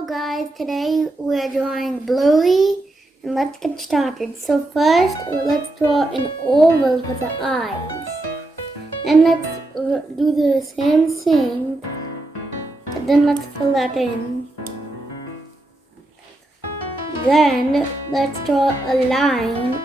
Hello guys, today we're drawing Bluey and let's get started. So first, let's draw an oval for the eyes. And let's do the same thing, and then let's fill that in. Then let's draw a line.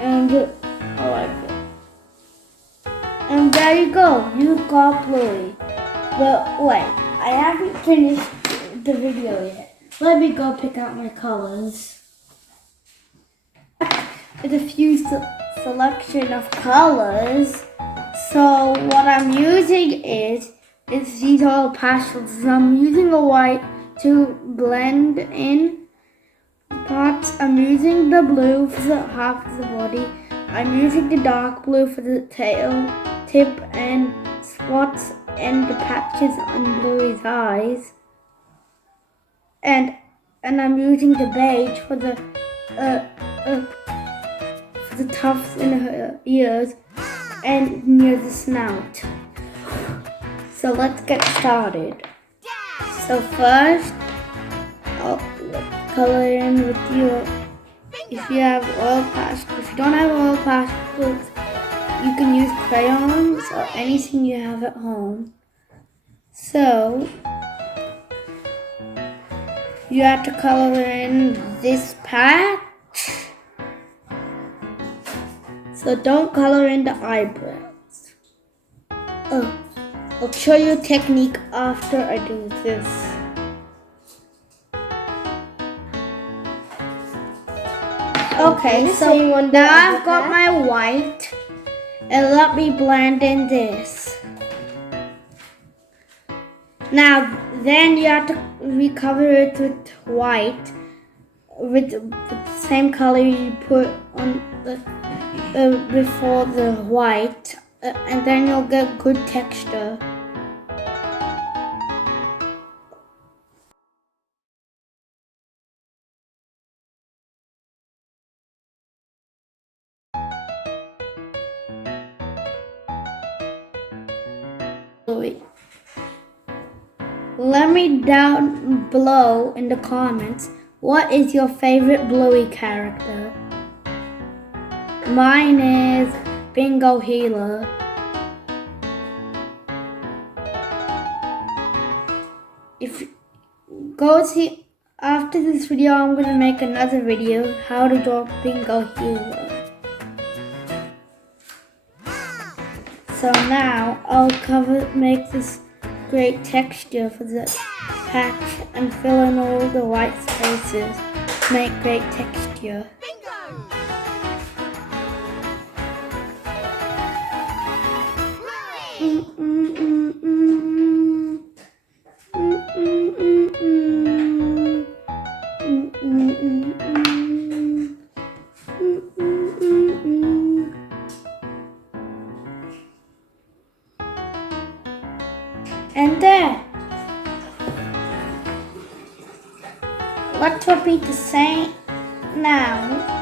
And I like it. And there you go, you got Bluey. But wait, I haven't finished the video yet. Let me go pick out my colors. With a few selection of colors. So what I'm using is these all pastels. So I'm using a white to blend in parts. I'm using the blue for the half of the body. I'm using the dark blue for the tail, tip, and spots and the patches on Bluey's eyes. And I'm using the beige for the tufts in her ears and near the snout. So let's get started. So first, I'll color in with your, if you have oil pastels. If you don't have oil pastels, you can use crayons or anything you have at home. So you have to color in this patch. So don't color in the eyebrows. I'll show you a technique after I do this. Okay, so now I've got my white, and let me blend in this. Now, then you have to recover it with white, with the same color you put on before the white, and then you'll get good texture. Let me down below in the comments, what is your favorite Bluey character? Mine is Bingo Healer. If go see after this video, I'm gonna make another video how to draw Bingo Healer. So now I'll make this great texture for the patch and fill in all the white spaces to make great texture. And there. Let's repeat the same now.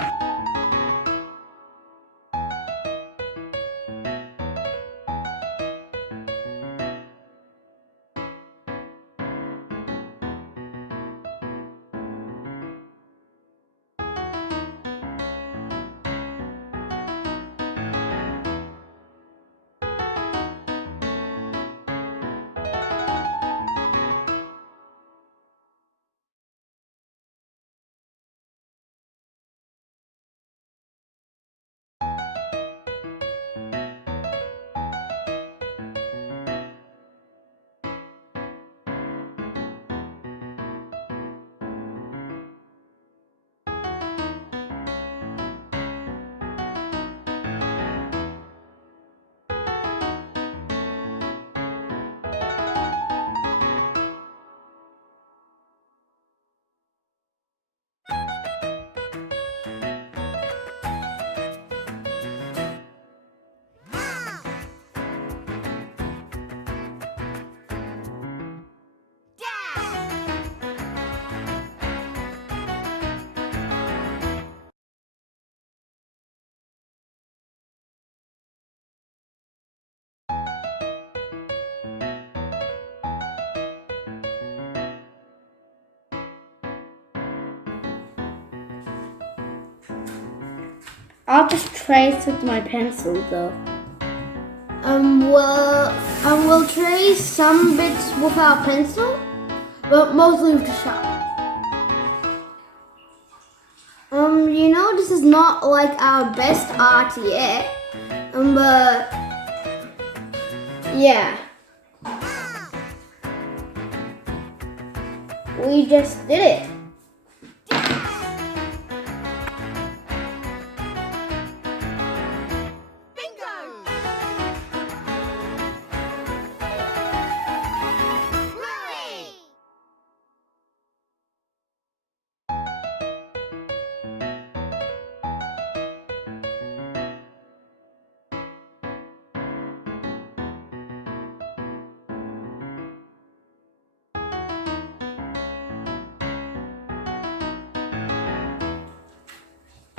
I'll just trace with my pencil though. Well, I will trace some bits with our pencil, but mostly with the sharp. This is not like our best art yet, but yeah. We just did it.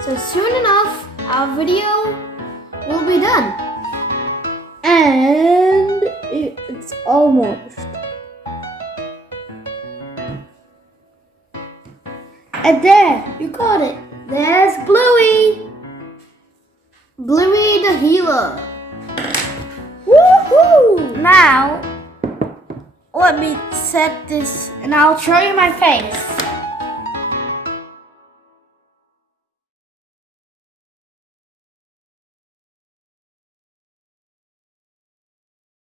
So soon enough, our video will be done. And it's almost. And there, you got it. There's Bluey. Bluey the healer. Woohoo! Now, let me set this and I'll show you my face.